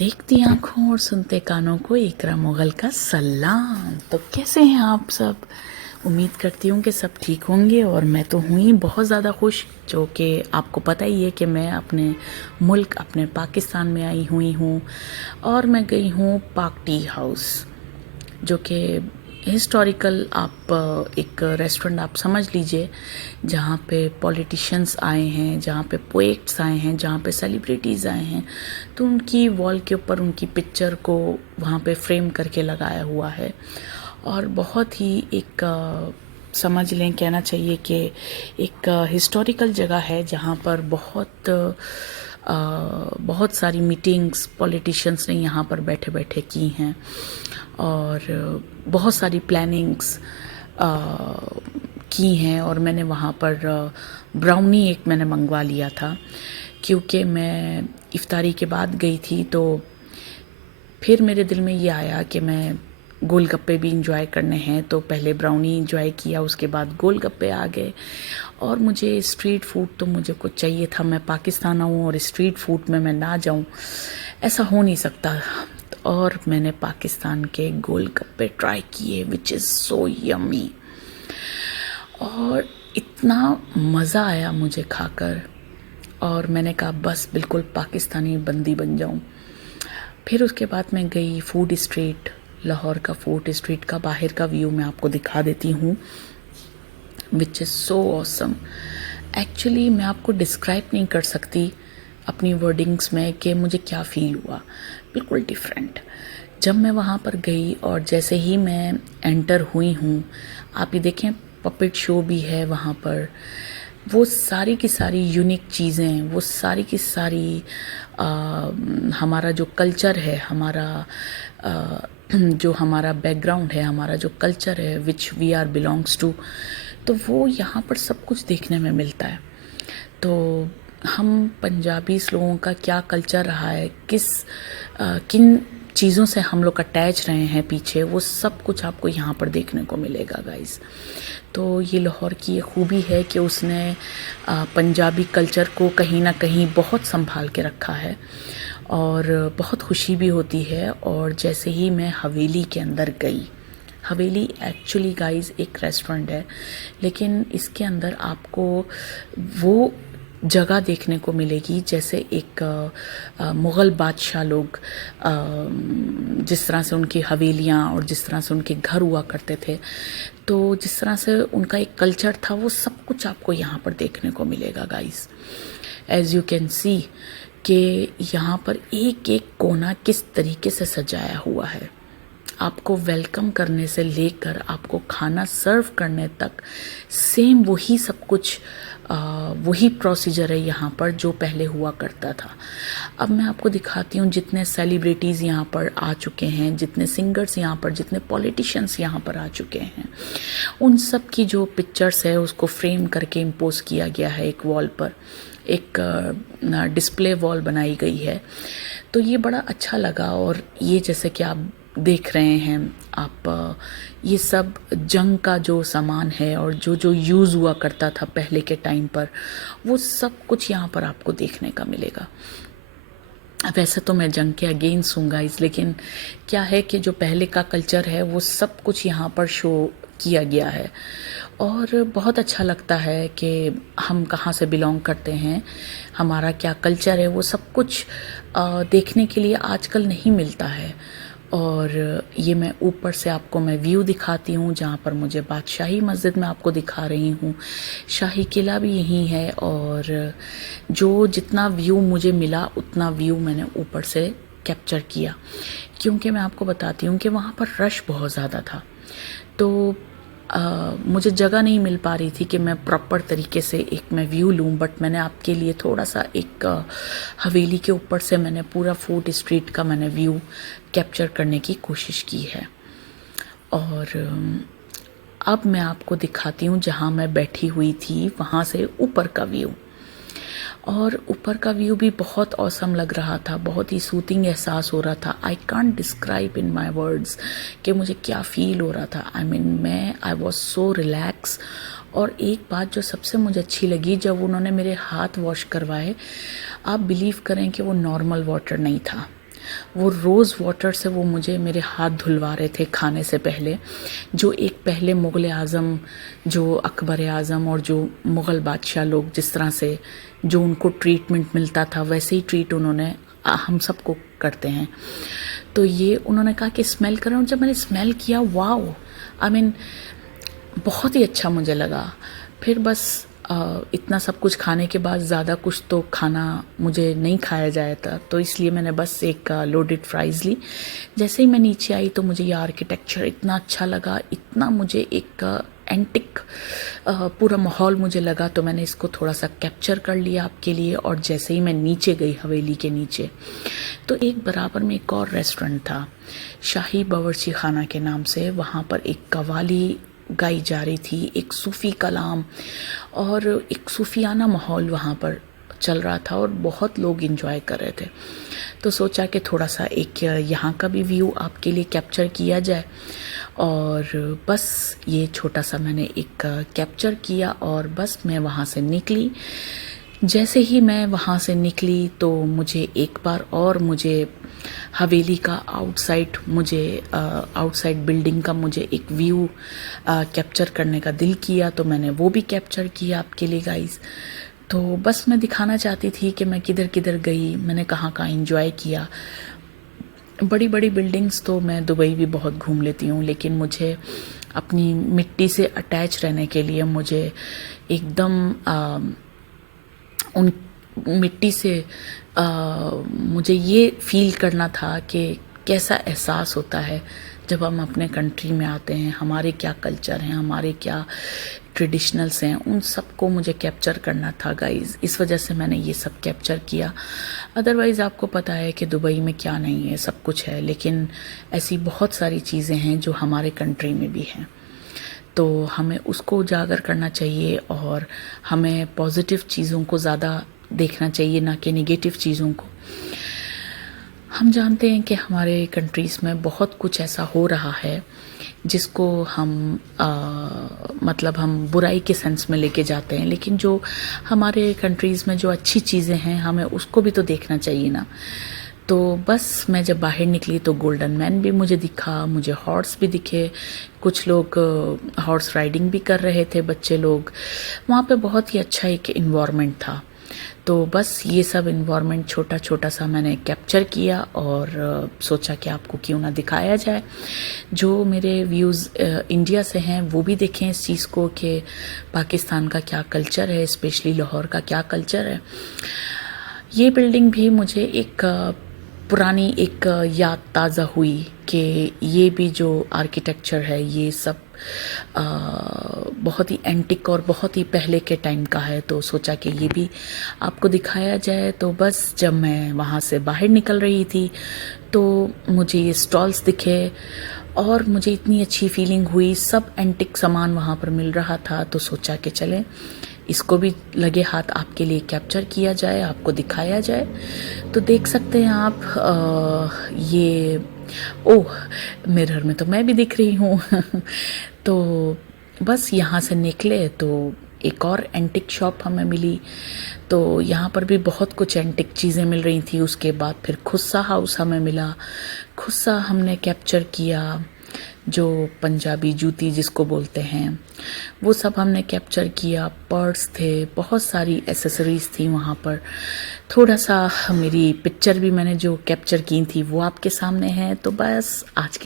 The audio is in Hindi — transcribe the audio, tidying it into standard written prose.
देखती आँखों और सुनते कानों को इकरा मुगल का सलाम। तो कैसे हैं आप सब? उम्मीद करती हूँ कि सब ठीक होंगे और मैं तो हुई ही बहुत ज़्यादा खुश, जो कि आपको पता ही है कि मैं अपने मुल्क अपने पाकिस्तान में आई हुई हूँ और मैं गई हूँ पाक टी हाउस, जो कि हिस्टोरिकल आप एक रेस्टोरेंट आप समझ लीजिए, जहाँ पे पॉलिटिशियंस आए हैं, जहाँ पे पोएट्स आए हैं, जहाँ पे सेलिब्रिटीज़ आए हैं, तो उनकी वॉल के ऊपर उनकी पिक्चर को वहाँ पे फ्रेम करके लगाया हुआ है। और बहुत ही एक समझ लें, कहना चाहिए कि एक हिस्टोरिकल जगह है, जहाँ पर बहुत सारी मीटिंग्स पॉलिटिशियंस ने यहाँ पर बैठे बैठे की हैं और बहुत सारी प्लानिंग्स की हैं। और मैंने वहाँ पर ब्राउनी एक मैंने मंगवा लिया था, क्योंकि मैं इफ्तारी के बाद गई थी, तो फिर मेरे दिल में ये आया कि मैं गोलगप्पे भी इंजॉय करने हैं, तो पहले ब्राउनी इंजॉय किया, उसके बाद गोलगप्पे आ गए। और मुझे स्ट्रीट फूड तो मुझे कुछ चाहिए था। मैं पाकिस्तान आऊँ और स्ट्रीट फूड में मैं ना जाऊँ, ऐसा हो नहीं सकता। और मैंने पाकिस्तान के गोलगप्पे ट्राई किए, विच इज़ सो यमी। और इतना मज़ा आया मुझे खाकर, और मैंने कहा बस बिल्कुल पाकिस्तानी बंदी बन जाऊं। फिर उसके बाद मैं गई फूड स्ट्रीट, लाहौर का फूड स्ट्रीट का बाहर का व्यू मैं आपको दिखा देती हूँ, which is so awesome. Actually मैं आपको डिस्क्राइब नहीं कर सकती अपनी वर्डिंग्स में कि मुझे क्या फ़ील हुआ। बिल्कुल डिफरेंट। जब मैं वहाँ पर गई और जैसे ही मैं एंटर हुई हूँ, आप ये देखें पपेट शो भी है वहाँ पर। वो सारी की सारी यूनिक चीज़ें, वो सारी की सारी हमारा जो कल्चर है, हमारा जो हमारा बैकग्राउंड है, हमारा जो कल्चर है which we are belongs to, तो वो यहाँ पर सब कुछ देखने में मिलता है। तो हम पंजाबी लोगों का क्या कल्चर रहा है, किन चीज़ों से हम लोग अटैच रहे हैं पीछे, वो सब कुछ आपको यहाँ पर देखने को मिलेगा गाइस। तो ये लाहौर की ये खूबी है कि उसने पंजाबी कल्चर को कहीं ना कहीं बहुत संभाल के रखा है, और बहुत खुशी भी होती है। और जैसे ही मैं हवेली के अंदर गई, हवेली एक्चुअली गाइस एक रेस्टोरेंट है, लेकिन इसके अंदर आपको वो जगह देखने को मिलेगी जैसे एक मुग़ल बादशाह लोग जिस तरह से उनकी हवेलियाँ और जिस तरह से उनके घर हुआ करते थे, तो जिस तरह से उनका एक कल्चर था, वो सब कुछ आपको यहाँ पर देखने को मिलेगा guys. As you can see कि यहाँ पर एक एक कोना किस तरीके से सजाया हुआ है। आपको वेलकम करने से लेकर आपको खाना सर्व करने तक सेम वही सब कुछ, वही प्रोसीजर है यहाँ पर जो पहले हुआ करता था। अब मैं आपको दिखाती हूँ जितने सेलिब्रिटीज़ यहाँ पर आ चुके हैं, जितने सिंगर्स यहाँ पर, जितने पॉलिटिशियंस यहाँ पर आ चुके हैं, उन सब की जो पिक्चर्स है उसको फ्रेम करके इम्पोज किया गया है एक वॉल पर। एक डिस्प्ले वॉल बनाई गई है, तो ये बड़ा अच्छा लगा। और ये जैसे कि आप देख रहे हैं आप, ये सब जंग का जो सामान है और जो जो यूज़ हुआ करता था पहले के टाइम पर, वो सब कुछ यहाँ पर आपको देखने का मिलेगा। वैसे तो मैं जंग के अगेंस्ट हूँ गाइस, लेकिन क्या है कि जो पहले का कल्चर है वो सब कुछ यहाँ पर शो किया गया है। और बहुत अच्छा लगता है कि हम कहाँ से बिलोंग करते हैं, हमारा क्या कल्चर है, वो सब कुछ देखने के लिए आजकल नहीं मिलता है। और ये मैं ऊपर से आपको मैं व्यू दिखाती हूँ, जहाँ पर मुझे बादशाही मस्जिद में आपको दिखा रही हूँ, शाही किला भी यहीं है। और जो जितना व्यू मुझे मिला उतना व्यू मैंने ऊपर से कैप्चर किया, क्योंकि मैं आपको बताती हूँ कि वहाँ पर रश बहुत ज़्यादा था। तो मुझे जगह नहीं मिल पा रही थी कि मैं प्रॉपर तरीके से एक मैं व्यू लूँ, बट मैंने आपके लिए थोड़ा सा एक हवेली के ऊपर से मैंने पूरा फूड स्ट्रीट का मैंने व्यू कैप्चर करने की कोशिश की है। और अब मैं आपको दिखाती हूँ जहाँ मैं बैठी हुई थी, वहाँ से ऊपर का व्यू। और ऊपर का व्यू भी बहुत औसम लग रहा था, बहुत ही सूथिंग एहसास हो रहा था। I can't describe in my words कि मुझे क्या फ़ील हो रहा था। I was so relax. और एक बात जो सबसे मुझे अच्छी लगी, जब उन्होंने मेरे हाथ वॉश करवाए, आप बिलीव करें कि वो नॉर्मल वाटर नहीं था, वो रोज़ वाटर से वो मुझे मेरे हाथ धुलवा रहे थे खाने से पहले। जो एक पहले मुग़ल आज़म, जो अकबर आज़म और जो मुग़ल बादशाह लोग जिस तरह से जो उनको ट्रीटमेंट मिलता था, वैसे ही ट्रीट उन्होंने हम सबको करते हैं। तो ये उन्होंने कहा कि स्मेल करो, और जब मैंने स्मेल किया, वाओ, आई मीन बहुत ही अच्छा मुझे लगा। फिर बस इतना सब कुछ खाने के बाद ज़्यादा कुछ तो खाना मुझे नहीं खाया जाया था, तो इसलिए मैंने बस एक लोडेड फ्राइज़ ली। जैसे ही मैं नीचे आई तो मुझे ये आर्किटेक्चर इतना अच्छा लगा, इतना मुझे एक एंटिक पूरा माहौल मुझे लगा, तो मैंने इसको थोड़ा सा कैप्चर कर लिया आपके लिए। और जैसे ही मैं नीचे गई हवेली के नीचे, तो एक बराबर में एक और रेस्टोरेंट था, शाही बावर्ची खाना के नाम से। वहाँ पर एक कव्वाली गाई जा रही थी, एक सूफ़ी कलाम और एक सूफियाना माहौल वहाँ पर चल रहा था, और बहुत लोग एंजॉय कर रहे थे। तो सोचा कि थोड़ा सा एक यहाँ का भी व्यू आपके लिए कैप्चर किया जाए, और बस ये छोटा सा मैंने एक कैप्चर किया, और बस मैं वहाँ से निकली। जैसे ही मैं वहाँ से निकली तो मुझे एक बार और मुझे हवेली का आउटसाइड बिल्डिंग का मुझे एक व्यू कैप्चर करने का दिल किया, तो मैंने वो भी कैप्चर किया आपके लिए गाइस। तो बस मैं दिखाना चाहती थी कि मैं किधर किधर गई, मैंने कहाँ कहाँ एंजॉय किया। बड़ी बड़ी बिल्डिंग्स तो मैं दुबई भी बहुत घूम लेती हूँ, लेकिन मुझे अपनी मिट्टी से अटैच रहने के लिए मुझे एकदम उन मिट्टी से मुझे ये फील करना था कि कैसा एहसास होता है जब हम अपने कंट्री में आते हैं, हमारे क्या कल्चर हैं, हमारे क्या ट्रेडिशनल्स हैं, उन सब को मुझे कैप्चर करना था गाइस। इस वजह से मैंने ये सब कैप्चर किया। अदरवाइज़ आपको पता है कि दुबई में क्या नहीं है, सब कुछ है, लेकिन ऐसी बहुत सारी चीज़ें हैं जो हमारे कंट्री में भी हैं। तो हमें उसको उजागर करना चाहिए, और हमें पॉजिटिव चीज़ों को ज़्यादा देखना चाहिए, ना कि नेगेटिव चीज़ों को। हम जानते हैं कि हमारे कंट्रीज़ में बहुत कुछ ऐसा हो रहा है जिसको हम मतलब हम बुराई के सेंस में लेके जाते हैं, लेकिन जो हमारे कंट्रीज़ में जो अच्छी चीज़ें हैं, हमें उसको भी तो देखना चाहिए ना। तो बस मैं जब बाहर निकली तो गोल्डन मैन भी मुझे दिखा, मुझे हॉर्स भी दिखे, कुछ लोग हॉर्स राइडिंग भी कर रहे थे, बच्चे लोग। वहाँ पे बहुत ही अच्छा एक इन्वायरमेंट था। तो बस ये सब इन्वायरमेंट छोटा छोटा सा मैंने कैप्चर किया, और सोचा कि आपको क्यों ना दिखाया जाए। जो मेरे व्यूज़ इंडिया से हैं वो भी देखें इस चीज़ को कि पाकिस्तान का क्या कल्चर है, स्पेशली लाहौर का क्या कल्चर है। ये बिल्डिंग भी मुझे एक पुरानी एक याद ताज़ा हुई कि ये भी जो आर्किटेक्चर है, ये सब बहुत ही एंटिक और बहुत ही पहले के टाइम का है, तो सोचा कि ये भी आपको दिखाया जाए। तो बस जब मैं वहाँ से बाहर निकल रही थी तो मुझे ये स्टॉल्स दिखे, और मुझे इतनी अच्छी फीलिंग हुई, सब एंटिक सामान वहाँ पर मिल रहा था। तो सोचा कि चलें, इसको भी लगे हाथ आपके लिए कैप्चर किया जाए, आपको दिखाया जाए। तो देख सकते हैं आप ये, ओह, मिरर में तो मैं भी दिख रही हूँ। तो बस यहाँ से निकले तो एक और एंटिक शॉप हमें मिली, तो यहाँ पर भी बहुत कुछ एंटिक चीज़ें मिल रही थी। उसके बाद फिर खुस्सा हाउस हमें मिला, खुस्सा हमने कैप्चर किया, जो पंजाबी जूती जिसको बोलते हैं, वो सब हमने कैप्चर किया। पर्स थे, बहुत सारी एसेसरीज़ थी वहाँ पर। थोड़ा सा मेरी पिक्चर भी मैंने जो कैप्चर की थी वो आपके सामने है। तो बस आज